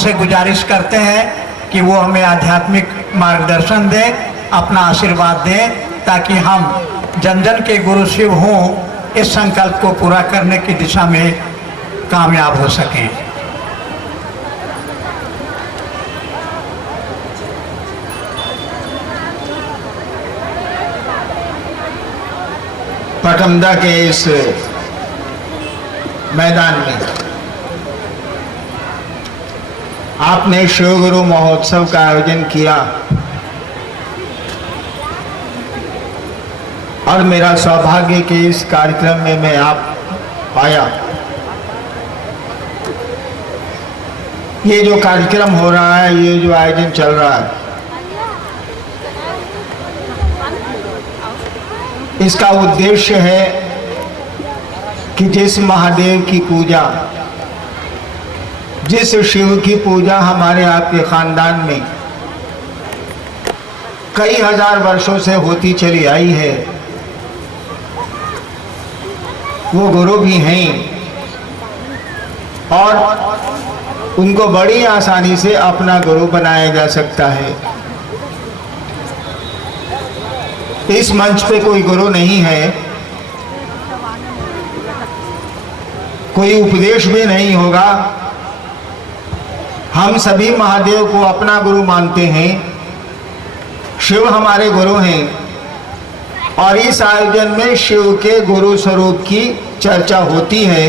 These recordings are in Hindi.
उनसे गुजारिश करते हैं कि वो हमें आध्यात्मिक मार्गदर्शन दें, अपना आशीर्वाद दें, ताकि हम जन जन के गुरु शिव हों, इस संकल्प को पूरा करने की दिशा में कामयाब हो सकें। पटमदा के इस मैदान में आपने शिव गुरु महोत्सव का आयोजन किया और मेरा सौभाग्य कि इस कार्यक्रम में मैं आप पाया। ये जो कार्यक्रम हो रहा है, ये जो आयोजन चल रहा है, इसका उद्देश्य है कि जिस महादेव की पूजा, जिस शिव की पूजा हमारे आपके खानदान में कई हजार वर्षों से होती चली आई है, वो गुरु भी हैं और उनको बड़ी आसानी से अपना गुरु बनाया जा सकता है। इस मंच पे कोई गुरु नहीं है, कोई उपदेश भी नहीं होगा। हम सभी महादेव को अपना गुरु मानते हैं, शिव हमारे गुरु हैं और इस आयोजन में शिव के गुरु स्वरूप की चर्चा होती है।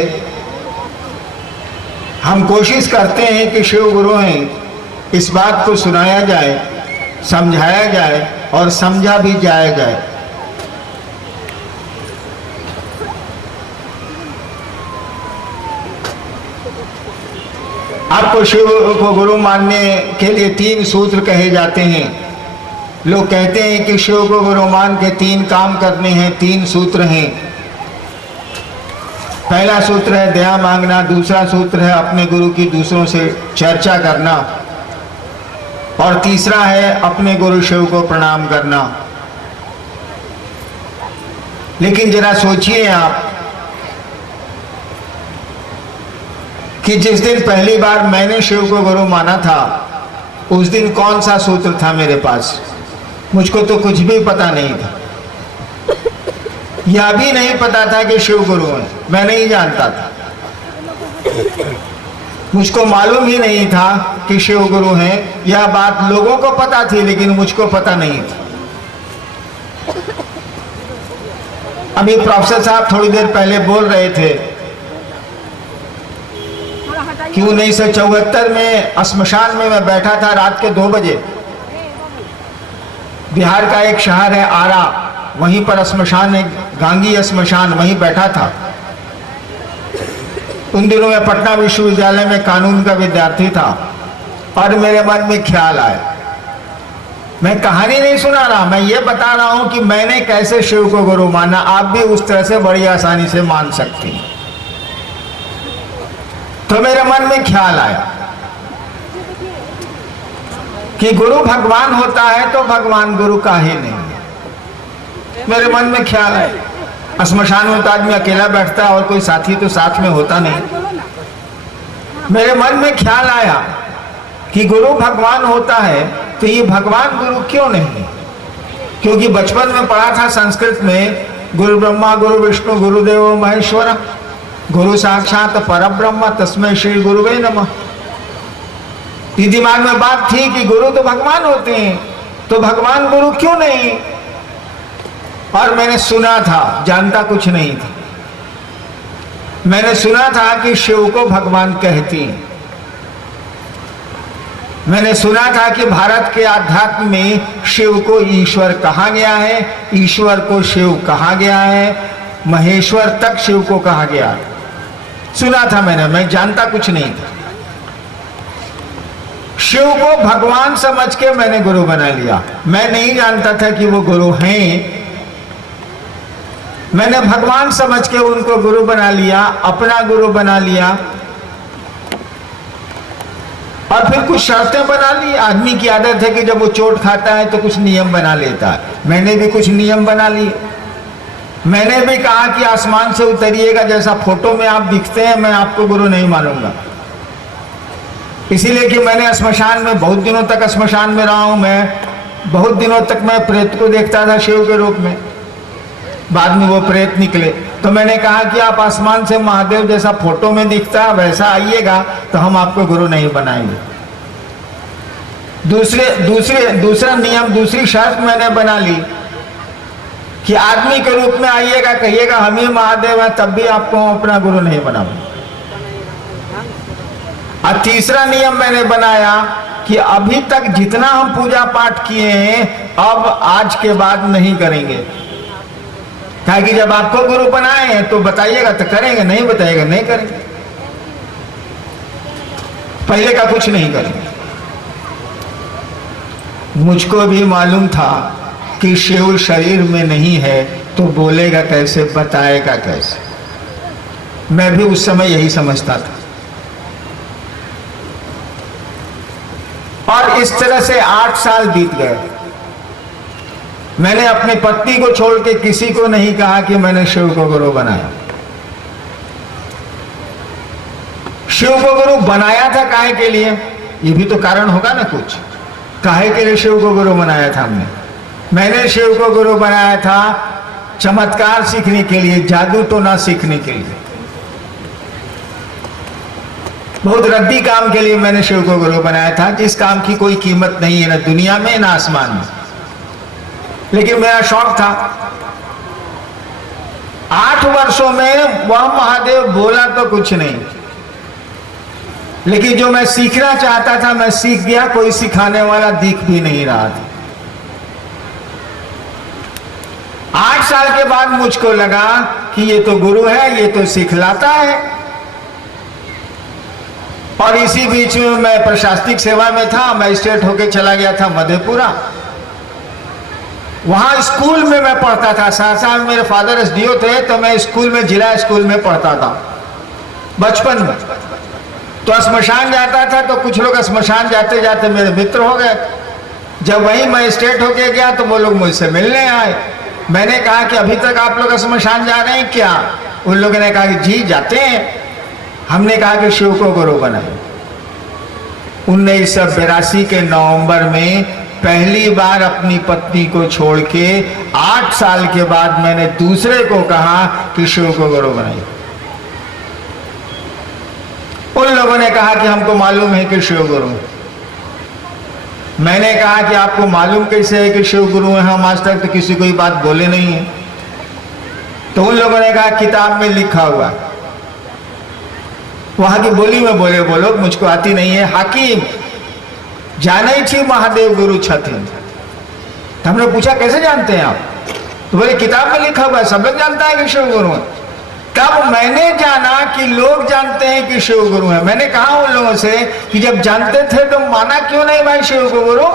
हम कोशिश करते हैं कि शिव गुरु हैं, इस बात को सुनाया जाए, समझाया जाए और समझा भी जाया जाए। आपको शिव को गुरु मानने के लिए 3 सूत्र कहे जाते हैं। लोग कहते हैं कि शिव को गुरु मान के 3 काम करने हैं, 3 सूत्र हैं। पहला सूत्र है दया मांगना, दूसरा सूत्र है अपने गुरु की दूसरों से चर्चा करना और तीसरा है अपने गुरु शिव को प्रणाम करना। लेकिन जरा सोचिए आप कि जिस दिन पहली बार मैंने शिव को गुरु माना था, उस दिन कौन सा सूत्र था मेरे पास? मुझको तो कुछ भी पता नहीं था। यह भी नहीं पता था कि शिव गुरु है, मैं नहीं जानता था। मुझको मालूम ही नहीं था कि शिव गुरु हैं। यह बात लोगों को पता थी, लेकिन मुझको पता नहीं था। अभी प्रोफेसर साहब थोड़ी देर पहले बोल रहे थे कि 1974 में श्मशान में मैं बैठा था रात के 2 बजे। बिहार का एक शहर है आरा, वहीं पर श्मशान, एक गांगी श्मशान, वहीं बैठा था। उन दिनों में पटना विश्वविद्यालय में कानून का विद्यार्थी था और मेरे मन में ख्याल आया। मैं कहानी नहीं सुना रहा, मैं ये बता रहा हूं कि मैंने कैसे शिव को गुरु माना। आप भी उस तरह से बड़ी आसानी से मान सकते हैं। तो मेरे मन में ख्याल आया कि गुरु भगवान होता है तो भगवान गुरु काहे नहीं। मेरे मन में ख्याल आया, श्मशान में तो आदमी अकेला बैठता है और कोई साथी तो साथ में होता नहीं। मेरे मन में ख्याल आया कि गुरु भगवान होता है तो ये भगवान गुरु क्यों नहीं? क्योंकि बचपन में पढ़ा था संस्कृत में, गुरु ब्रह्मा गुरु विष्णु गुरुदेव महेश्वर, गुरु साक्षात परब्रह्म तस्मै श्री गुरुवे नमः। दिमाग में बात थी कि गुरु तो भगवान होते हैं, तो भगवान गुरु क्यों नहीं? और मैंने सुना था, जानता कुछ नहीं था। मैंने सुना था कि शिव को भगवान कहती हैं। मैंने सुना था कि भारत के आध्यात्म में शिव को ईश्वर कहा गया है, ईश्वर को शिव कहा गया है, महेश्वर तक शिव को कहा गया है। सुना था मैंने, मैं जानता कुछ नहीं था। शिव को भगवान समझ के मैंने गुरु बना लिया। मैं नहीं जानता था कि वो गुरु हैं। मैंने भगवान समझ के उनको गुरु बना लिया, अपना गुरु बना लिया और फिर कुछ शर्तें बना ली। आदमी की आदत है कि जब वो चोट खाता है तो कुछ नियम बना लेता है। मैंने भी कुछ नियम बना लिए। मैंने भी कहा कि आसमान से उतरिएगा, जैसा फोटो में आप दिखते हैं मैं आपको गुरु नहीं मानूंगा। इसीलिए कि मैंने स्मशान में बहुत दिनों तक स्मशान में रहा हूं। मैं बहुत दिनों तक मैं प्रेत को देखता था शिव के रूप में, बाद में वो प्रेत निकले। तो मैंने कहा कि आप आसमान से महादेव जैसा फोटो में दिखता वैसा आइएगा तो हम आपको गुरु नहीं बनाएंगे। दूसरा नियम, दूसरी शर्त मैंने बना ली कि आदमी के रूप में आइएगा, कहिएगा हम ही महादेव हैं, तब भी आपको अपना गुरु नहीं बनाऊंगा। और तीसरा नियम मैंने बनाया कि अभी तक जितना हम पूजा पाठ किए हैं अब आज के बाद नहीं करेंगे। कहा कि जब आपको गुरु बनाए हैं तो बताइएगा तो करेंगे, नहीं बताइएगा नहीं करेंगे। पहले का कुछ नहीं करेंगे। मुझको भी मालूम था कि शिव शरीर में नहीं है तो बोलेगा कैसे, बताएगा कैसे। मैं भी उस समय यही समझता था। और इस तरह से 8 साल बीत गए। मैंने अपनी पत्नी को छोड़ के किसी को नहीं कहा कि मैंने शिव को गुरु बनाया। शिव को गुरु बनाया था काहे के लिए, ये भी तो कारण होगा ना कुछ। काहे के लिए शिव को गुरु बनाया था हमने? मैंने शिव को गुरु बनाया था चमत्कार सीखने के लिए, जादू टोना सीखने के लिए। बहुत रद्दी काम के लिए मैंने शिव को गुरु बनाया था, जिस काम की कोई कीमत नहीं है ना दुनिया में ना आसमान में। लेकिन मेरा शौक था। 8 वर्षों में वह महादेव बोला तो कुछ नहीं, लेकिन जो मैं सीखना चाहता था मैं सीख गया। कोई सिखाने वाला दिख भी नहीं रहा था। 8 साल के बाद मुझको लगा कि ये तो गुरु है, ये तो सिखलाता है। और इसी बीच में मैं प्रशासनिक सेवा में था। मजिस्ट्रेट होके चला गया था मधेपुरा। वहां स्कूल में मैं पढ़ता था। सहरसा में मेरे फादर एसडीओ थे, तो मैं स्कूल में, जिला स्कूल में पढ़ता था बचपन में। तो स्मशान जाता था तो कुछ लोग स्मशान जाते जाते मेरे मित्र हो गए। जब वही मजिस्ट्रेट होके गया तो वो लोग मुझसे मिलने आए। मैंने कहा कि अभी तक आप लोग स्मशान जा रहे हैं क्या? उन लोगों ने कहा कि जी जाते हैं। हमने कहा कि शिव को गुरु बनाए। 1982 के नवंबर में पहली बार अपनी पत्नी को छोड़ के 8 साल के बाद मैंने दूसरे को कहा कि शिव को गुरु बनाइए। उन लोगों ने कहा कि हमको मालूम है कि शिव गुरु। मैंने कहा कि आपको मालूम कैसे है कि शिव गुरु है? हम आज तक तो किसी को बात बोले नहीं है। तो उन लोगों ने कहा किताब में लिखा हुआ। वहां की बोली में बोले, बोलो मुझको आती नहीं है। हाकिम जाने थी महादेव गुरु छथिन। तो हमने पूछा कैसे जानते हैं आप? तो बोले किताब में लिखा हुआ है, सब लोग जानता है कि शिव गुरु है। तब मैंने जाना कि लोग जानते हैं कि शिव गुरु है। मैंने कहा उन लोगों से कि जब जानते थे तो माना क्यों नहीं भाई शिव को गुरु?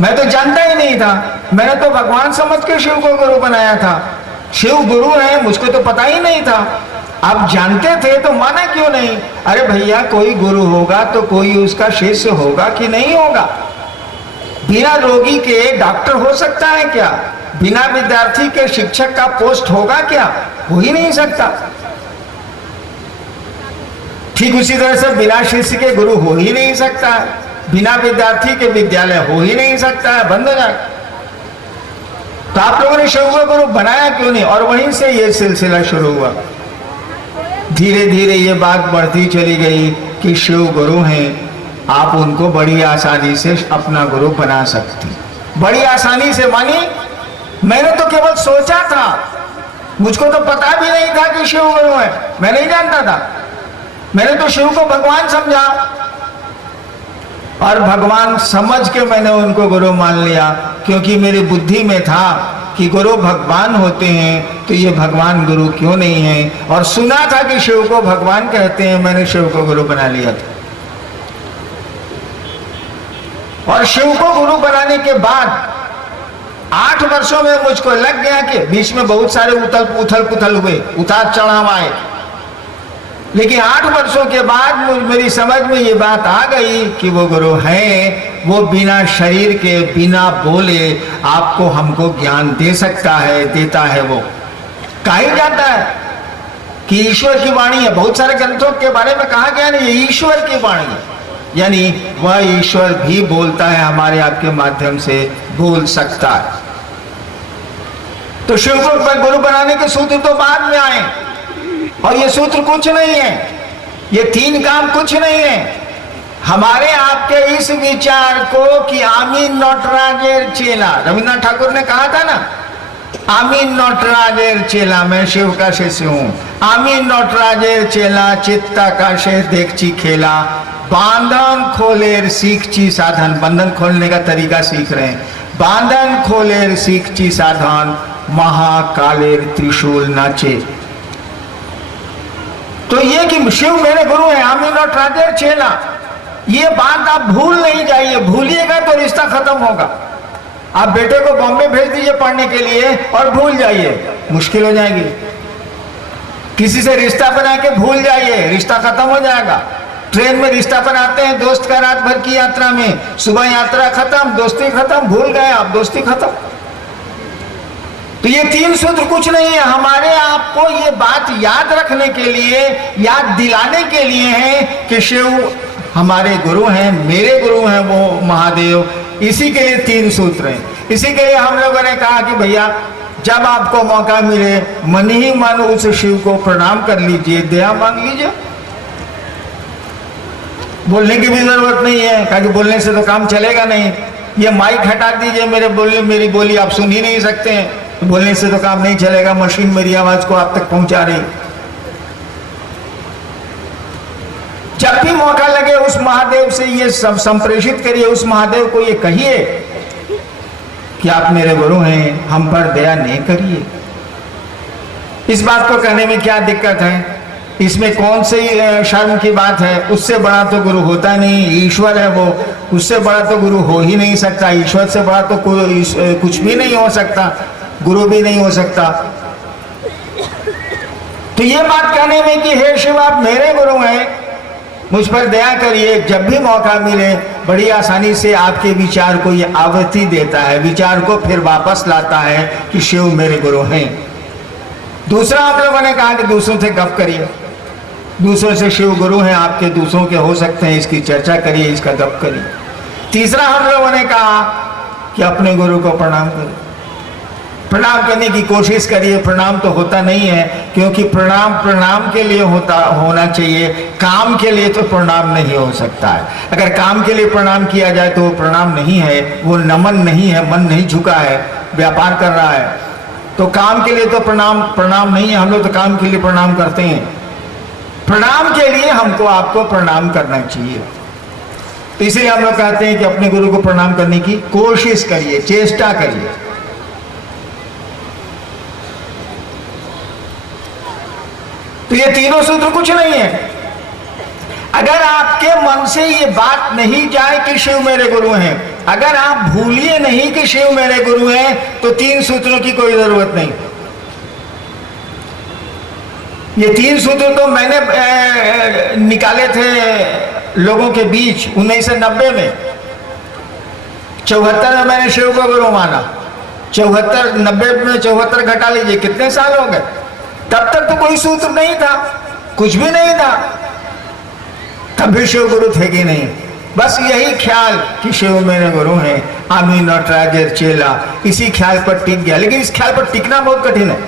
मैं तो जानता ही नहीं था। मैंने तो भगवान समझ के शिव को गुरु बनाया था। शिव गुरु है मुझको तो पता ही नहीं था। आप जानते थे तो माना क्यों नहीं? अरे भैया कोई गुरु होगा तो कोई उसका शिष्य होगा कि नहीं होगा? बिना रोगी के डॉक्टर हो सकता है क्या? बिना विद्यार्थी के शिक्षक का पोस्ट होगा क्या? हो ही नहीं सकता। ठीक उसी तरह से बिना शिष्य के गुरु हो ही नहीं सकता है। बिना विद्यार्थी के विद्यालय हो ही नहीं सकता है, बंद हो जाए। तो आप लोगों ने शिव को गुरु बनाया क्यों नहीं? और वहीं से ये सिलसिला शुरू हुआ। धीरे धीरे ये बात बढ़ती चली गई कि शिव गुरु हैं, आप उनको बड़ी आसानी से अपना गुरु बना सकती। बड़ी आसानी से मानी, मैंने तो केवल सोचा था, मुझको तो पता भी नहीं था कि शिव गुरु है। मैं नहीं जानता था। मैंने तो शिव को भगवान समझा और भगवान समझ के मैंने उनको गुरु मान लिया, क्योंकि मेरी बुद्धि में था कि गुरु भगवान होते हैं तो ये भगवान गुरु क्यों नहीं है। और सुना था कि शिव को भगवान कहते हैं, मैंने शिव को गुरु बना लिया था। और शिव को गुरु बनाने के बाद 8 वर्षों में मुझको लग गया कि बीच में बहुत सारे उथल पुथल हुए, उतार चढ़ाव आए, लेकिन 8 वर्षों के बाद मेरी समझ में ये बात आ गई कि वो गुरु है। वो बिना शरीर के, बिना बोले आपको हमको ज्ञान दे सकता है, देता है। वो काहे जाता है? कि ईश्वर की वाणी है। बहुत सारे ग्रंथों के बारे में कहा गया नहीं, ये ईश्वर की वाणी है, यानी वह ईश्वर भी बोलता है, हमारे आपके माध्यम से बोल सकता है। तो शिव को गुरु बनाने के सूत्र तो बाद में आए, और ये सूत्र कुछ नहीं है, ये तीन काम कुछ नहीं है। हमारे आपके इस विचार को कि आमी नटराजेर चेला, रविन्द्रनाथ ठाकुर ने कहा था ना, आमी नटराजेर चेला, मैं शिव का शिष्य हूं। आमी नटराजेर चेला, चित्ता का शे देखची खेला, बांधन खोलेर सीखची साधन, बंधन खोलने का तरीका सीख रहे हैं। बांधन खोलेर सीखची साधन, महाकालेर त्रिशूल नाचे। तो ये कि शिव मेरे गुरु हैं, आमी नटराजेर चेला, ये बात आप भूल नहीं जाइए। भूलिएगा तो रिश्ता खत्म होगा। आप बेटे को बॉम्बे भेज दीजिए पढ़ने के लिए और भूल जाइए, मुश्किल हो जाएगी। किसी से रिश्ता बना के भूल जाइए, रिश्ता खत्म हो जाएगा। ट्रेन में रिश्ता बनाते हैं दोस्त का, रात भर की यात्रा में, सुबह यात्रा खत्म, दोस्ती खत्म, भूल गए आप, दोस्ती खत्म। तो ये तीन सूत्र कुछ नहीं है, हमारे आपको ये बात याद रखने के लिए, याद दिलाने के लिए है कि शिव हमारे गुरु हैं, मेरे गुरु हैं वो महादेव। इसी के लिए तीन सूत्र हैं। इसी के लिए हम लोगों ने कहा कि भैया जब आपको मौका मिले मन ही मन उस शिव को प्रणाम कर लीजिए, दया मांग लीजिए। बोलने की भी जरूरत नहीं है, कहा कि बोलने से तो काम चलेगा नहीं। ये माइक हटा दीजिए, मेरी बोली आप सुन ही नहीं सकते हैं, तो बोलने से तो काम नहीं चलेगा। मशीन मेरी आवाज को आप तक पहुंचा रही। जब भी मौका लगे उस महादेव से ये सब संप्रेषित करिए, उस महादेव को ये कहिए कि आप मेरे गुरु हैं, हम पर दया नहीं करिए। इस बात को कहने में क्या दिक्कत है? इसमें कौन सी शर्म की बात है? उससे बड़ा तो गुरु होता नहीं, ईश्वर है वो, उससे बड़ा तो गुरु हो ही नहीं सकता। ईश्वर से बड़ा तो कुछ भी नहीं हो सकता, गुरु भी नहीं हो सकता। तो ये बात कहने में कि हे शिव आप मेरे गुरु हैं, मुझ पर दया करिए, जब भी मौका मिले बड़ी आसानी से आपके विचार को ये आवृत्ति देता है, विचार को फिर वापस लाता है कि शिव मेरे गुरु हैं। दूसरा आप लोगों ने कहा कि दूसरों से गप करिए, दूसरों से शिव गुरु हैं आपके, दूसरों के हो सकते हैं, इसकी चर्चा करिए, इसका गप करिए। तीसरा हम लोगों ने कहा कि अपने गुरु को प्रणाम करिए, प्रणाम करने की कोशिश करिए। प्रणाम तो होता नहीं है, क्योंकि प्रणाम के लिए होना चाहिए, काम के लिए तो प्रणाम नहीं हो सकता है। अगर काम के लिए प्रणाम किया जाए तो वो प्रणाम नहीं है, वो नमन नहीं है, मन नहीं झुका है, व्यापार कर रहा है। तो काम के लिए तो प्रणाम नहीं है। हम लोग तो काम के लिए प्रणाम करते हैं, प्रणाम के लिए हमको आपको प्रणाम करना चाहिए। तो इसलिए हम लोग कहते हैं कि अपने गुरु को प्रणाम करने की कोशिश करिए, चेष्टा करिए। तो ये तीनों सूत्र कुछ नहीं है। अगर आपके मन से ये बात नहीं जाए कि शिव मेरे गुरु हैं, अगर आप भूलिए नहीं कि शिव मेरे गुरु हैं, तो तीन सूत्रों की कोई जरूरत नहीं। ये तीन सूत्र तो मैंने निकाले थे लोगों के बीच 1990 में। 74 में मैंने शिव को गुरु माना, 74 90 में 74 घटा लीजिए, कितने साल हो गए। तब तक तो कोई सूत्र नहीं था, कुछ भी नहीं था, तब भी शिव गुरु थे कि नहीं। बस यही ख्याल कि शिव मेरे गुरु हैं, आमी नटराजेर चेला, इसी ख्याल पर टिक गया। लेकिन इस ख्याल पर टिकना बहुत कठिन है।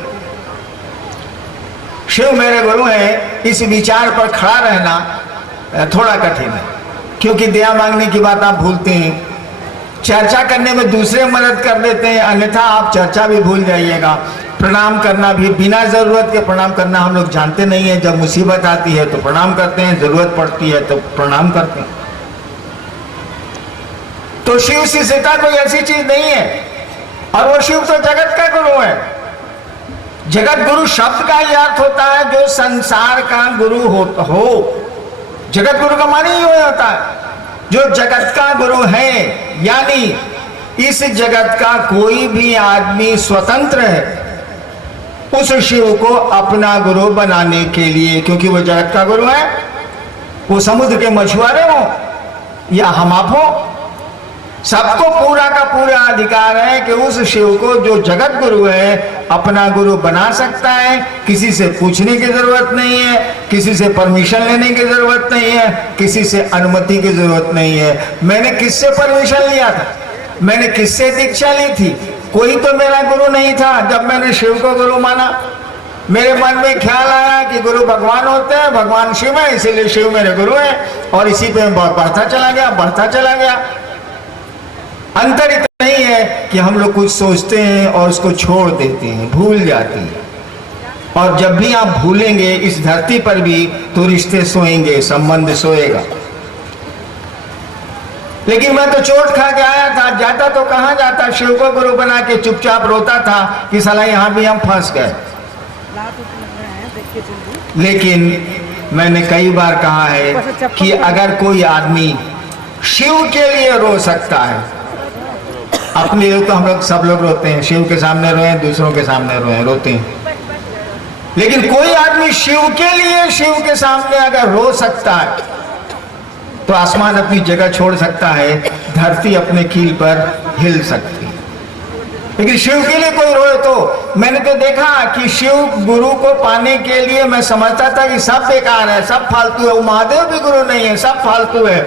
शिव मेरे गुरु हैं, इस विचार पर खड़ा रहना थोड़ा कठिन है, क्योंकि दया मांगने की बात आप भूलते हैं, चर्चा करने में दूसरे मदद कर देते हैं, अन्यथा आप चर्चा भी भूल जाइएगा। प्रणाम करना भी बिना जरूरत के प्रणाम करना हम लोग जानते नहीं है। जब मुसीबत आती है तो प्रणाम करते हैं, जरूरत पड़ती है तो प्रणाम करते हैं। तो शिव शिष्यता कोई ऐसी चीज नहीं है, और वो शिव तो जगत का गुरु है। जगत गुरु शब्द का ही अर्थ होता है जो संसार का गुरु हो। जगत गुरु का माने ही होता है जो जगत का गुरु है, यानी इस जगत का कोई भी आदमी स्वतंत्र है उस शिव को अपना गुरु बनाने के लिए, क्योंकि वो जगत का गुरु है। वो समुद्र के मछुआरे हो या हम आप हो, सबको पूरा का पूरा अधिकार है कि उस शिव को जो जगत गुरु है अपना गुरु बना सकता है। किसी से पूछने की जरूरत नहीं है, किसी से परमिशन लेने की जरूरत नहीं है, किसी से अनुमति की जरूरत नहीं है। मैंने किससे परमिशन लिया था, मैंने किससे दीक्षा ली थी? कोई तो मेरा गुरु नहीं था। जब मैंने शिव को गुरु माना, मेरे मन में ख्याल आया कि गुरु भगवान होते हैं, भगवान शिव है, इसीलिए शिव मेरे गुरु है। और इसी पे बहुत बढ़ता चला गया। अंतर इतना नहीं है कि हम लोग कुछ सोचते हैं और उसको छोड़ देते हैं, भूल जाते हैं। और जब भी आप भूलेंगे इस धरती पर भी तो रिश्ते सोएंगे, संबंध सोएगा। लेकिन मैं तो चोट खा के आया था, जाता तो कहाँ जाता, शिव को गुरु बना के चुपचाप रोता था कि साला यहाँ भी हम फंस गए। लेकिन मैंने कई बार कहा है कि अगर कोई आदमी शिव के लिए रो सकता है, अपने लिए तो हम लोग सब लोग रोते हैं, शिव के सामने रोए, दूसरों के सामने रोते हैं। लेकिन कोई आदमी शिव के लिए, शिव के सामने अगर रो सकता है तो आसमान अपनी जगह छोड़ सकता है, धरती अपने कील पर हिल सकती है। लेकिन शिव के लिए कोई रोए तो मैंने तो देखा कि शिव गुरु को पाने के लिए मैं समझता था कि सब बेकार है, सब फालतू है, वो महादेव भी गुरु नहीं है, सब फालतू है।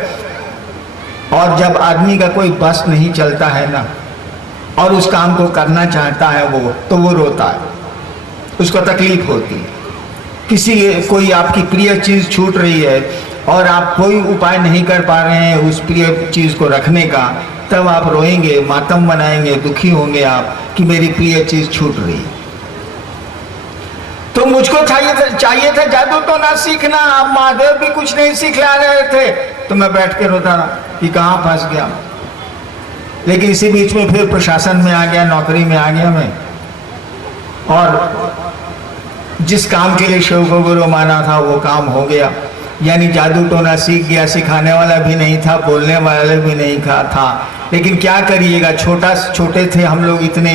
और जब आदमी का कोई बस नहीं चलता है ना और उस काम को करना चाहता है वो, तो वो रोता है, उसको तकलीफ होती है। कोई आपकी प्रिय चीज छूट रही है और आप कोई उपाय नहीं कर पा रहे हैं उस प्रिय चीज को रखने का, तब आप रोएंगे, मातम मनाएंगे, दुखी होंगे आप कि मेरी प्रिय चीज छूट रही है। तो मुझको चाहिए था जादू तो ना सीखना, अब महादेव भी कुछ नहीं सिखला रहे थे, तो मैं बैठ के रोता रहा कि कहाँ फंस गया। लेकिन इसी बीच में फिर प्रशासन में आ गया, नौकरी में आ गया मैं, और जिस काम के लिए शिव को गुरु माना था वो काम हो गया। यानी जादू टोना सीख गया, सिखाने वाला भी नहीं था, बोलने वाला भी नहीं था। लेकिन क्या करिएगा, छोटे थे हम लोग इतने,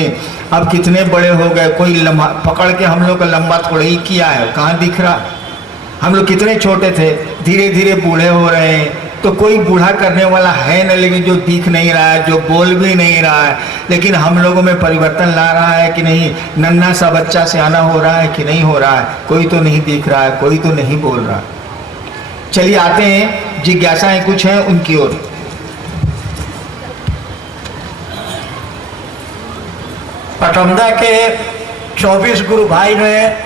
अब कितने बड़े हो गए। कोई पकड़ के हम लोग का लंबा थोड़ा ही किया है, कहाँ दिख रहा। हम लोग कितने छोटे थे, धीरे धीरे बूढ़े हो रहे हैं। तो कोई बूढ़ा करने वाला है न, लेकिन जो दिख नहीं रहा है, जो बोल भी नहीं रहा है। लेकिन हम लोगों में परिवर्तन ला रहा है कि नहीं, नन्हा सा बच्चा सियाना हो रहा है कि नहीं हो रहा है। कोई तो नहीं दिख रहा है, कोई तो नहीं बोल रहा। चलिए आते हैं, जिज्ञासाएं कुछ हैं उनकी ओर। पटौंदा के 24 गुरु भाई ने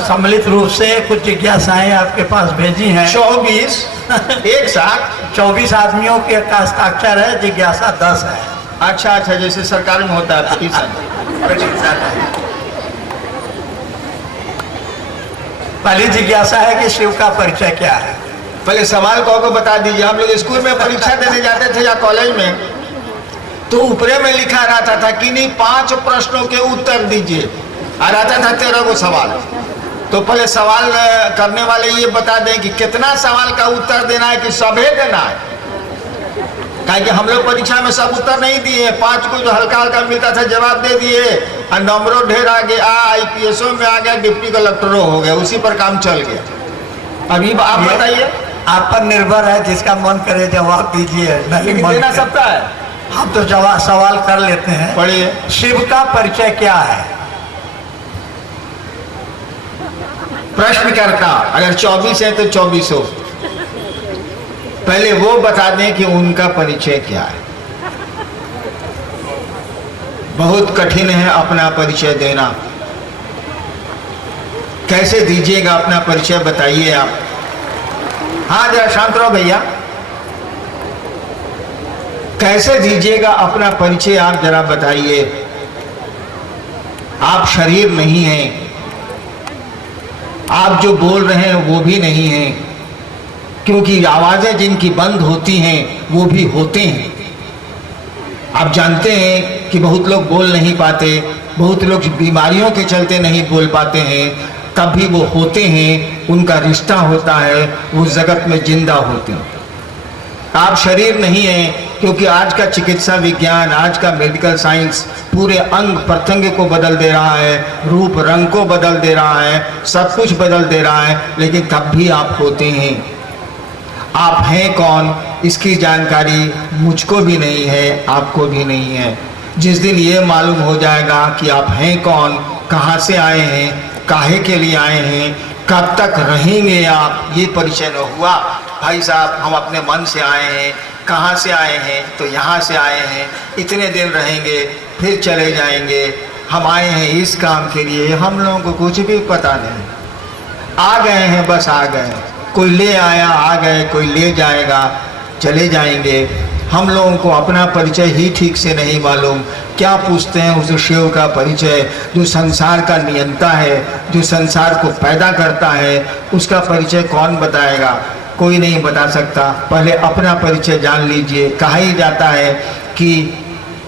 सम्मिलित रूप से कुछ जिज्ञासाएं आपके पास भेजी हैं। 24 एक साथ 24 आदमियों के हस्ताक्षर है, जिज्ञासा 10 है। अच्छा, जैसे सरकार में होता है पिटीशन। पहली जिज्ञासा है कि शिव का परिचय क्या है। पहले सवाल को बता दीजिए। हम लोग स्कूल में परीक्षा देने जाते थे या कॉलेज में, तो ऊपरे में लिखा रहता था कि नहीं 5 प्रश्नों के उत्तर दीजिए, और आता था 13 को सवाल। तो पहले सवाल करने वाले ये बता दें कि कितना सवाल का उत्तर देना है कि सभी देना है। कि हम लोग परीक्षा में सब उत्तर नहीं दिए, 5 को जो हल्का हल्का मिलता था जवाब दे दिए, और नंबरों ढेर आ गया, IPSO में आ गया, डिप्टी कलेक्टरों हो गया, उसी पर काम चल गया। अभी आप बताइए। आप पर निर्भर है, जिसका मन करे जवाब दीजिए, नहीं देना सबका है। हम तो जवाब सवाल कर लेते हैं। पढ़िए। शिव का परिचय क्या है? प्रश्नकर्ता अगर 24 है तो 24 हो, पहले वो बता दें कि उनका परिचय क्या है। बहुत कठिन है अपना परिचय देना। कैसे दीजिएगा अपना परिचय, बताइए आप। हाँ, जरा शांत रहो भैया। कैसे दीजिएगा अपना परिचय, आप जरा बताइए। आप शरीर नहीं हैं, आप जो बोल रहे हैं वो भी नहीं हैं, क्योंकि आवाजें जिनकी बंद होती हैं वो भी होते हैं। आप जानते हैं कि बहुत लोग बोल नहीं पाते, बहुत लोग बीमारियों के चलते नहीं बोल पाते हैं, तब भी वो होते हैं, उनका रिश्ता होता है, वो जगत में जिंदा होते हैं। आप शरीर नहीं हैं, क्योंकि आज का चिकित्सा विज्ञान, आज का मेडिकल साइंस पूरे अंग प्रत्यंग को बदल दे रहा है, रूप रंग को बदल दे रहा है, सब कुछ बदल दे रहा है, लेकिन तब भी आप होते हैं। आप हैं कौन इसकी जानकारी मुझको भी नहीं है, आपको भी नहीं है। जिस दिन ये मालूम हो जाएगा कि आप हैं कौन, कहाँ से आए हैं, काहे के लिए आए हैं, कब तक रहेंगे आप, ये परिचय न हुआ। भाई साहब हम अपने मन से आए हैं, कहाँ से आए हैं, तो यहाँ से आए हैं, इतने दिन रहेंगे फिर चले जाएंगे, हम आए हैं इस काम के लिए, हम लोगों को कुछ भी पता नहीं, आ गए हैं बस आ गए, कोई ले आया आ गए, कोई ले जाएगा चले जाएंगे। हम लोगों को अपना परिचय ही ठीक से नहीं मालूम। क्या पूछते हैं उस शिव का परिचय जो संसार का नियंता है, जो संसार को पैदा करता है, उसका परिचय कौन बताएगा? कोई नहीं बता सकता। पहले अपना परिचय जान लीजिए। कहा ही जाता है कि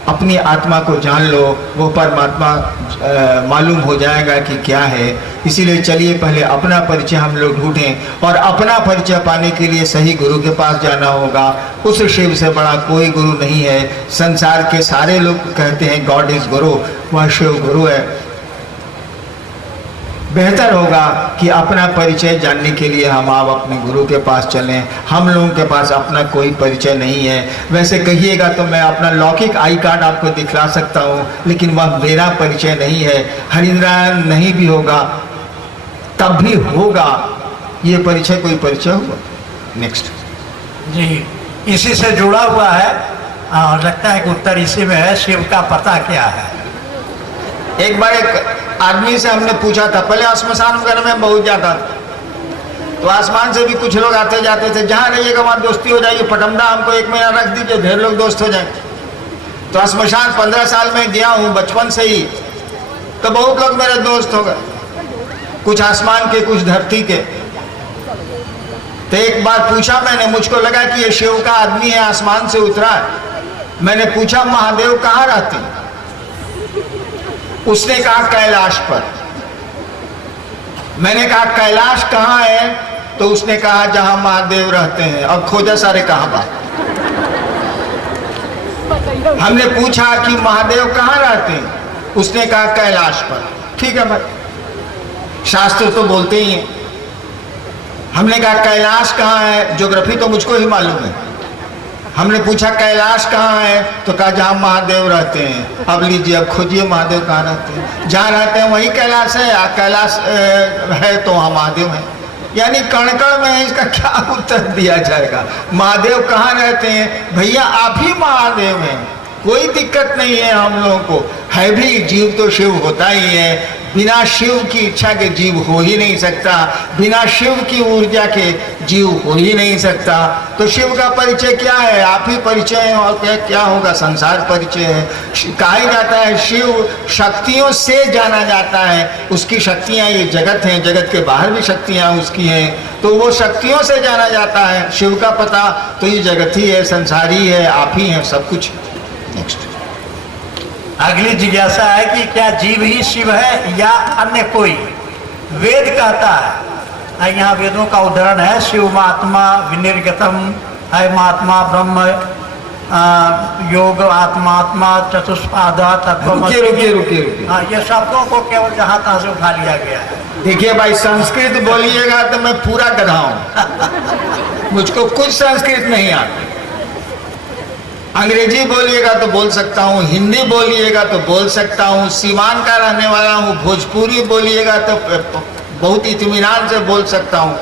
अपनी आत्मा को जान लो, वो परमात्मा मालूम हो जाएगा कि क्या है। इसीलिए चलिए पहले अपना परिचय हम लोग ढूंढें, और अपना परिचय पाने के लिए सही गुरु के पास जाना होगा। उस शिव से बड़ा कोई गुरु नहीं है। संसार के सारे लोग कहते हैं गॉड इज गुरु, वह शिव गुरु है। बेहतर होगा कि अपना परिचय जानने के लिए हम आप अपने गुरु के पास चलें। हम लोगों के पास अपना कोई परिचय नहीं है। वैसे कहिएगा तो मैं अपना लौकिक आई कार्ड आपको दिखला सकता हूँ, लेकिन वह मेरा परिचय नहीं है। हरिंद्रायण नहीं भी होगा तब भी होगा, ये परिचय कोई परिचय होगा। नेक्स्ट जी, इसी से जुड़ा हुआ है और लगता है कि उत्तर इसी में है। शिव का पता क्या है? एक बार एक आदमी से हमने पूछा था, पहले श्मशान वगैरह में बहुत जाता था, तो आसमान से भी कुछ लोग आते जाते थे, जहाँ रहिएगा वहाँ दोस्ती हो जाएगी, पटमदा हमको 1 महीना रख दीजिए, ढेर लोग दोस्त हो जाएंगे। तो श्मशान 15 साल में गया हूँ बचपन से ही, तो बहुत लोग मेरे दोस्त हो गए, कुछ आसमान के कुछ धरती के। तो एक बार पूछा मैंने, मुझको लगा कि ये शिव का आदमी है, आसमान से उतरा है। मैंने पूछा महादेव कहाँ रहते हैं? उसने कहा कैलाश पर। मैंने कहा कैलाश कहाँ है? तो उसने कहा जहां महादेव रहते हैं। अब खोजा सारे कहाँ बात। हमने पूछा कि महादेव कहाँ रहते हैं? उसने कहा कैलाश पर। ठीक है भाई, शास्त्र तो बोलते ही हैं। हमने कहा कैलाश कहाँ है? ज्योग्राफी तो मुझको ही मालूम है। हमने पूछा कैलाश कहाँ है? तो कहा जहाँ महादेव रहते हैं। अब लीजिए, अब खोजिए महादेव कहाँ रहते हैं। जहाँ रहते हैं वही कैलाश है, कैलाश है तो वहाँ महादेव है। यानी कण कण में इसका क्या उत्तर दिया जाएगा? महादेव कहाँ रहते हैं? भैया आप ही महादेव हैं, कोई दिक्कत नहीं है हम लोगों को। है भी जीव तो शिव होता ही है, बिना शिव की इच्छा के जीव हो ही नहीं सकता, बिना शिव की ऊर्जा के जीव हो ही नहीं सकता। तो शिव का परिचय क्या है? आप ही परिचय है, और क्या होगा? संसार परिचय है। कहा जाता है शिव शक्तियों से जाना जाता है, उसकी शक्तियाँ ये जगत हैं, जगत के बाहर भी शक्तियाँ उसकी हैं, तो वो शक्तियों से जाना जाता है। शिव का पता तो ये जगत ही है, संसार ही है, आप ही हैं, सब कुछ। नेक्स्ट अगली जिज्ञासा है कि क्या जीव ही शिव है या अन्य कोई? वेद कहता है, यहाँ वेदों का उदाहरण है, शिव महात्मा विनिर्गतम है, महात्मा ब्रह्म योग आत्मात्मा चतुष्पादा तत्व। रुकिए। हाँ, ये शब्दों को केवल जहाँ तहाँ से उठा लिया गया है। देखिए भाई, संस्कृत बोलिएगा तो मैं पूरा गधा हूँ, मुझको कुछ संस्कृत नहीं आती। अंग्रेजी बोलिएगा तो बोल सकता हूँ, हिंदी बोलिएगा तो बोल सकता हूँ, सीमान का रहने वाला हूँ, भोजपुरी बोलिएगा तो बहुत इत्मीनान से बोल सकता हूँ।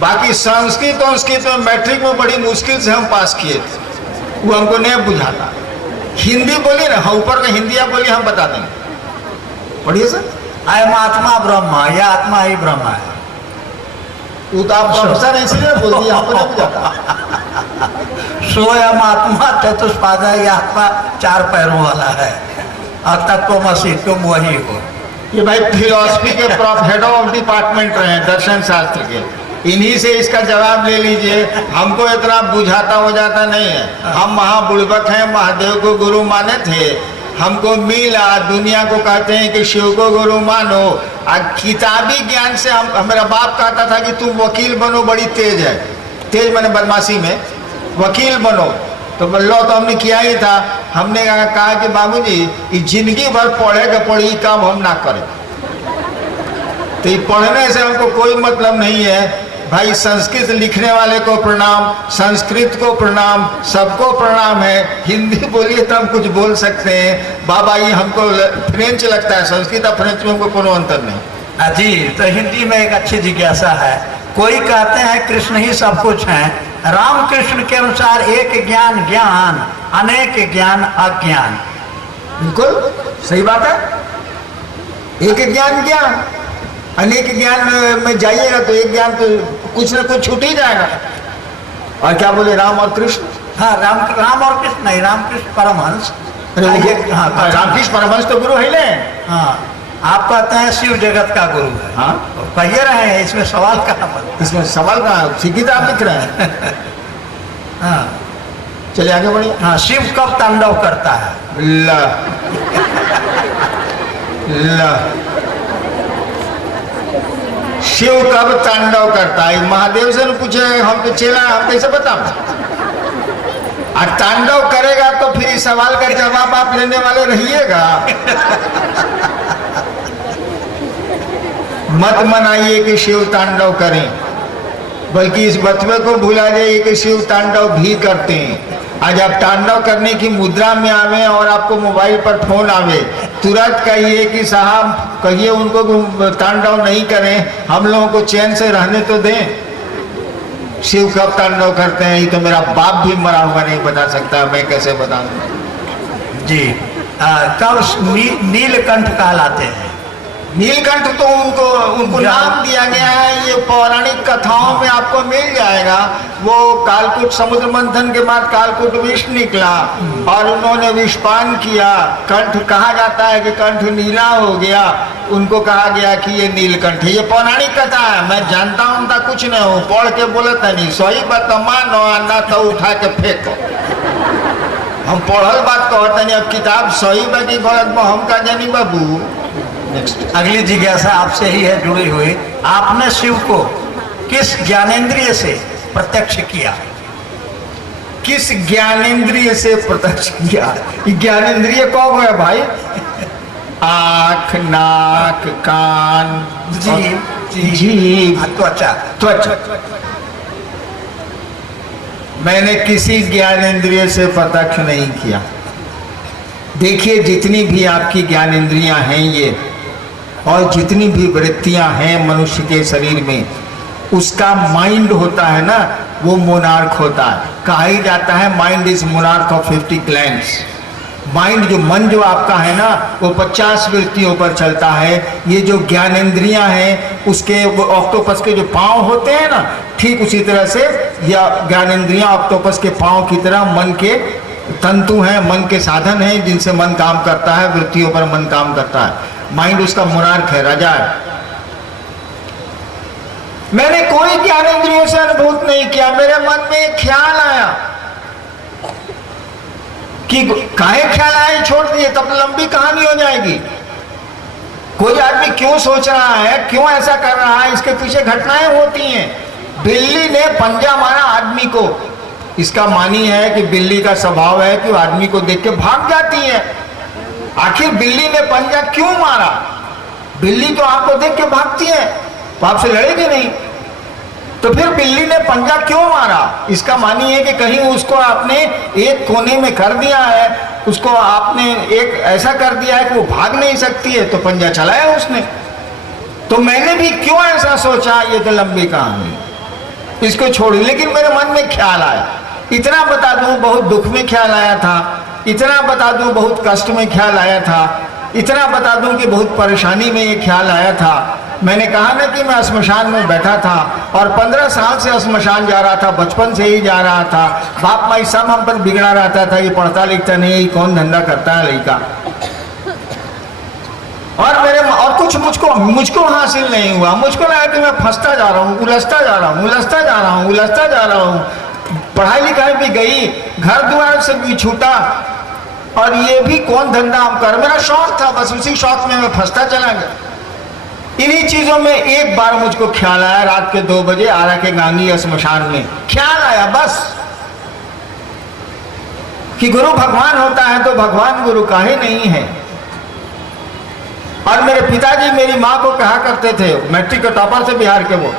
बाकी संस्कृत में मैट्रिक में बड़ी मुश्किल से हम पास किए थे, वो हमको नहीं बुझाता। हिंदी बोलिए ना, ऊपर में हिंदी आप बोलिए, हम बता देंगे। पढ़िए सर। अयम आत्मा ब्रह्म, यह आत्मा ही ब्रह्म है। वो तो आप प्रोफेसर इसलिए बोल दिया, हमको नहीं बुझाता। स्वयं आत्मा चतुष्पादा, यह आत्मा 4 पैरों वाला है, और तत्वमसि तुम वही हो। ये भाई फिलोसफी के हेड ऑफ डिपार्टमेंट रहे, दर्शन शास्त्र के, इन्हीं से इसका जवाब ले लीजिए। हमको इतना बुझाता हो जाता नहीं है। हम महाबुड़बक हैं, महादेव को गुरु माने थे, हमको मिला, दुनिया को कहते हैं कि शिव को गुरु मानो। किताबी ज्ञान से मेरा बाप कहता था कि तुम वकील बनो, बड़ी तेज है, तेज मैंने बदमाशी में, वकील बनो। तो लो तो हमने किया ही था। हमने कहा कि बाबूजी जिंदगी भर पढ़ेगा, पढ़ी काम हम ना करें, तो ये पढ़ने से हमको कोई मतलब नहीं है। भाई संस्कृत लिखने वाले को प्रणाम, संस्कृत को प्रणाम, सबको प्रणाम है। हिंदी बोलिए तो हम कुछ बोल सकते हैं। बाबा ये हमको फ्रेंच लगता है, संस्कृत और फ्रेंच में हमको कोनो अंतर नहीं। जी, तो हिंदी में एक अच्छी जिज्ञासा है। कोई कहते हैं कृष्ण ही सब कुछ है। रामकृष्ण के अनुसार एक ज्ञान ज्ञान, अनेक ज्ञान अज्ञान। बिल्कुल सही बात है। एक ज्ञान ज्ञान, अनेक ज्ञान में जाइएगा तो एक ज्ञान तो कुछ न कुछ छूट ही जाएगा। और क्या बोले राम और कृष्ण? हाँ, राम और कृष्ण नहीं, रामकृष्ण परमहंस। हाँ, रामकृष्ण परमहंस तो गुरु है ले। हाँ, आप कहते हैं शिव जगत का गुरु है। हाँ, कहिए रहे हैं, इसमें सवाल कहाँ पर? इसमें सवाल कहाँ, सीधी तो आप लिख रहे हैं। हाँ, चलिए आगे बढ़िए। हाँ, शिव कब तांडव करता है? ला ला शिव कब तांडव करता है? महादेव से पूछे, हम तो चेला, हम कैसे बताओ? और तांडव करेगा तो फिर इस सवाल का जवाब आप लेने वाले रहिएगा। मत मनाइए कि शिव तांडव करें, बल्कि इस बतवे को भुला जाइए कि शिव तांडव भी करते हैं। आज आप तांडव करने की मुद्रा में आवे और आपको मोबाइल पर फोन आवे, तुरंत कहिए कि साहब, कहिए उनको तांडव नहीं करें, हम लोगों को चैन से रहने तो दें। शिव कब तांडव करते हैं ये तो मेरा बाप भी मरा हुआ नहीं बता सकता, मैं कैसे बताऊं? जी, कब नीलकंठ कहलाते हैं? नीलकंठ तो उनको नाम दिया गया है, ये पौराणिक कथाओं में आपको मिल जाएगा। वो कालकूट समुद्र मंथन के बाद कालकूट विष निकला और उन्होंने विषपान किया। कंठ कहा जाता है कि कंठ नीला हो गया, उनको कहा गया कि ये नीलकंठ है। ये पौराणिक कथा है, मैं जानता हूँ था कुछ नहीं हूँ, पढ़ के बोलता नहीं, सही बात मानो ना तो उठा के फेंको। हम पढ़ल बात कहते नहीं, अब किताब सही बा कि गलत बा हम का जानी बाबू। अगली जिज्ञासा आपसे ही है जुड़ी हुई। आपने शिव को किस ज्ञानेंद्रिय से प्रत्यक्ष किया? किस ज्ञानेंद्रिय से प्रत्यक्ष किया? ज्ञानेंद्रिय कौन है भाई? आँख, नाक, कान, जीभ, त्वचा। मैंने किसी ज्ञानेंद्रिय से प्रत्यक्ष नहीं किया। देखिए, जितनी भी आपकी ज्ञानेंद्रियां हैं ये, और जितनी भी वृत्तियां हैं मनुष्य के शरीर में, उसका माइंड होता है ना, वो मोनार्क होता है। कहा ही जाता है mind is monarch of 50 glands. Mind जो मन जो आपका है ना, वो 50 वृत्तियों पर चलता है। ये जो ज्ञानेंद्रियां हैं, उसके वो ऑक्टोपस के जो पांव होते हैं ना, ठीक उसी तरह से या ज्ञानेंद्रियां ऑक्टोपस के पांव की तरह मन के तंतु हैं, मन के साधन हैं जिनसे मन काम करता है, वृत्तियों पर मन काम करता है। माइंड उसका मोनार्क है, राजा है। मैंने कोई ज्ञानेंद्रियों से अनुभूत नहीं किया। मेरे मन में एक ख्याल आया कि काहे ख्याल आया, छोड़ दिए, तब लंबी कहानी हो जाएगी। कोई आदमी क्यों सोच रहा है, क्यों ऐसा कर रहा है, इसके पीछे घटनाएं होती हैं। बिल्ली ने पंजा मारा आदमी को, इसका मानी है कि बिल्ली का स्वभाव है कि वो आदमी को देख के भाग जाती है। आखिर बिल्ली ने पंजा क्यों मारा? बिल्ली तो आपको देख के भागती है, तो आपसे लड़ेगी नहीं। तो फिर बिल्ली ने पंजा क्यों मारा? इसका मानी है कि कहीं उसको आपने एक कोने में कर दिया है, उसको आपने एक ऐसा कर दिया है कि वो भाग नहीं सकती है, तो पंजा चलाया उसने। तो मैंने भी क्यों ऐसा सोचा, ये तो लंबी कहानी, इसको छोड़ी। लेकिन मेरे मन में ख्याल आया, इतना बता दूं बहुत दुख में ख्याल आया था, इतना बता दूं बहुत कष्ट में ख्याल आया था, इतना बता दूं कि बहुत परेशानी में ये ख्याल आया था। मैंने कहा ना कि मैं श्मशान में बैठा था और 15 साल से श्मशान जा रहा था, बचपन से ही जा रहा था। बाप माई सब हम पर बिगड़ा रहता था, ये पढ़ता लिखता नहीं, कौन धंधा करता है लड़का। और कुछ मुझको हासिल नहीं हुआ। मुझको लगा कि मैं फंसता जा रहा हूँ, उलझता जा रहा हूँ। पढ़ाई लिखाई भी गई, घर द्वार से भी छूटा, और ये भी कौन धंधा हम कर। मेरा शौक था, बस उसी शौक में मैं फंसता चला गया। इन्हीं चीजों में एक बार मुझको ख्याल आया, रात के 2 बजे आरा के गांगी श्मशान में ख्याल आया बस, कि गुरु भगवान होता है तो भगवान गुरु काहे नहीं है। और मेरे पिताजी मेरी माँ को कहा करते थे, मैट्रिक के टॉपर थे बिहार के, वो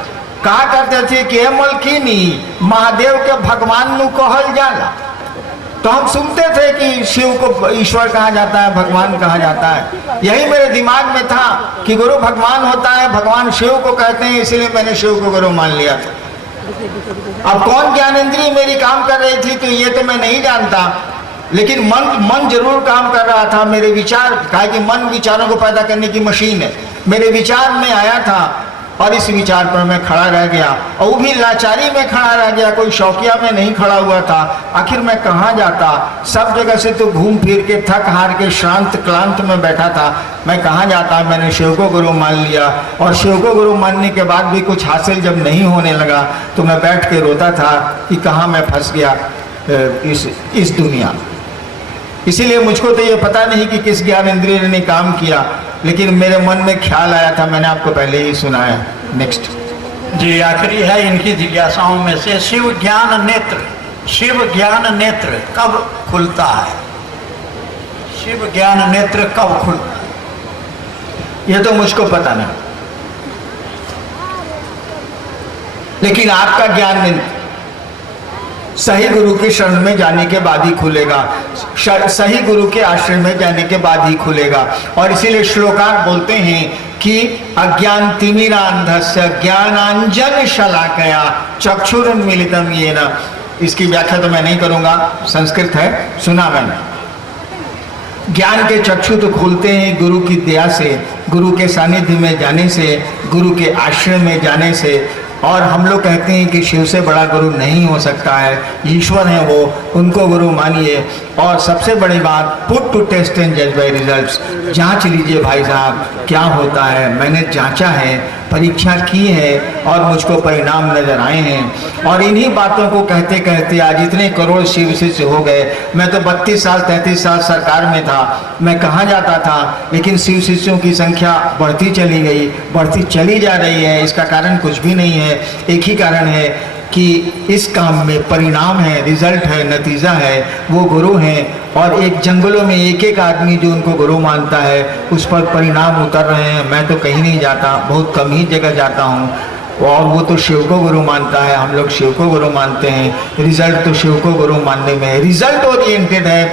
कहा करते थे कि हे मलकिनी महादेव के भगवान नु कहल जाला। तो हम सुनते थे कि शिव को ईश्वर कहा जाता है, भगवान कहा जाता है। यही मेरे दिमाग में था कि गुरु भगवान होता है, भगवान शिव को कहते हैं, इसलिए मैंने शिव को गुरु मान लिया था। अब कौन ज्ञानेंद्रिय मेरी काम कर रही थी तो ये तो मैं नहीं जानता, लेकिन मन जरूर काम कर रहा था। मेरे विचार, कहा कि मन विचारों को पैदा करने की मशीन है, मेरे विचार में आया था और इस विचार पर मैं खड़ा रह गया, और वो भी लाचारी में खड़ा रह गया, कोई शौकिया में नहीं खड़ा हुआ था। आखिर मैं कहाँ जाता, सब जगह से तो घूम फिर के थक हार के शांत क्लांत में बैठा था, मैं कहाँ जाता। मैंने शिव को गुरु मान लिया, और शिव को गुरु मानने के बाद भी कुछ हासिल जब नहीं होने लगा तो मैं बैठ के रोता था कि कहाँ मैं फंस गया इस दुनिया। इसीलिए मुझको तो ये पता नहीं कि किस ज्ञान इंद्रिय ने काम किया, लेकिन मेरे मन में ख्याल आया था, मैंने आपको पहले ही सुनाया। नेक्स्ट जी, आखिरी है इनकी जिज्ञासाओं में से, शिव ज्ञान नेत्र कब खुलता है? शिव ज्ञान नेत्र कब खुलता है? ये तो मुझको पता नहीं, लेकिन आपका ज्ञान नेत्र सही गुरु के शरण में जाने के बाद ही खुलेगा, सही गुरु के आश्रय में जाने के बाद ही खुलेगा। और इसीलिए श्लोकार बोलते हैं कि अज्ञान तिमिरांधस्य ज्ञानांजन शलाकया चक्षुरुन्मीलितम येन। इसकी व्याख्या तो मैं नहीं करूंगा, संस्कृत है, सुना मैंने। ज्ञान के चक्षु तो खुलते हैं गुरु की दया से, गुरु के सानिध्य में जाने से, गुरु के आश्रय में जाने से। और हम लोग कहते हैं कि शिव से बड़ा गुरु नहीं हो सकता है, ईश्वर है वो, उनको गुरु मानिए। और सबसे बड़ी बात, पुट टू टेस्ट एंड जज बाय रिजल्ट्स। जांच लीजिए भाई साहब क्या होता है। मैंने जांचा है, परीक्षा की है और मुझको परिणाम नजर आए हैं। और इन्हीं बातों को कहते कहते आज इतने करोड़ शिव शिष्य हो गए। मैं तो 32 साल 33 साल सरकार में था, मैं कहाँ जाता था, लेकिन शिव शिष्यों की संख्या बढ़ती चली गई, बढ़ती चली जा रही है। इसका कारण कुछ भी नहीं है, एक ही कारण है कि इस काम में परिणाम है, रिजल्ट है, नतीजा है, वो गुरु हैं। और एक जंगलों में एक एक आदमी जो उनको गुरु मानता है उस पर परिणाम उतर रहे हैं। मैं तो कहीं नहीं जाता, बहुत कम ही जगह जाता हूँ, और वो तो शिव को गुरु मानता है, हम लोग शिव को गुरु मानते हैं। रिजल्ट तो शिव को गुरु मानने में है, रिजल्ट ओरिएंटेड है।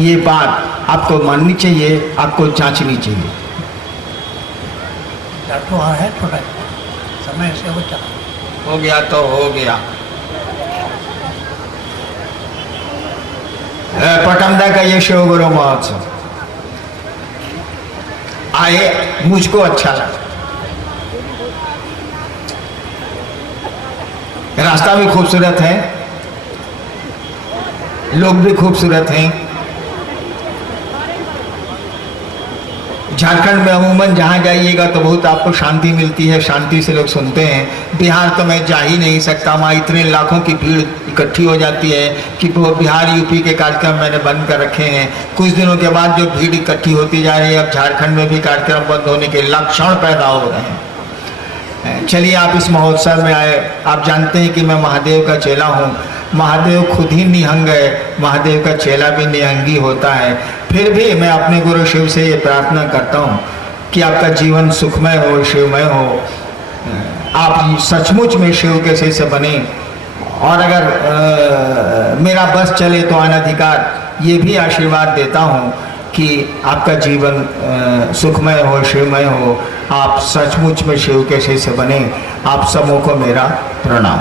ये बात आपको माननी चाहिए, आपको जांचनी चाहिए। है थोड़ा समय से हो गया तो हो गया। पटमदा का ये शिव गुरु महोत्सव आए, मुझको अच्छा लगा। रास्ता भी खूबसूरत है, लोग भी खूबसूरत हैं। झारखंड में अमूमन जहाँ जाइएगा तो बहुत आपको शांति मिलती है, शांति से लोग सुनते हैं। बिहार तो मैं जा ही नहीं सकता, वहाँ इतने लाखों की भीड़ इकट्ठी हो जाती है कि वो बिहार यूपी के कार्यक्रम मैंने बंद कर रखे हैं। कुछ दिनों के बाद जो भीड़ इकट्ठी होती जा रही है, अब झारखंड में भी कार्यक्रम बंद होने के लक्षण पैदा हो रहे हैं। चलिए आप इस महोत्सव में आए। आप जानते हैं कि मैं महादेव का चेला हूँ, महादेव खुद ही निहंग है, महादेव का चेला भी निहंगी होता है। फिर भी मैं अपने गुरु शिव से ये प्रार्थना करता हूँ कि आपका जीवन सुखमय हो, शिवमय हो, आप सचमुच में शिव के शिष्य बने। और अगर मेरा बस चले तो अनधिकार ये भी आशीर्वाद देता हूँ कि आपका जीवन सुखमय हो, शिवमय हो, आप सचमुच में शिव के शिष्य बने। आप सबों को मेरा प्रणाम।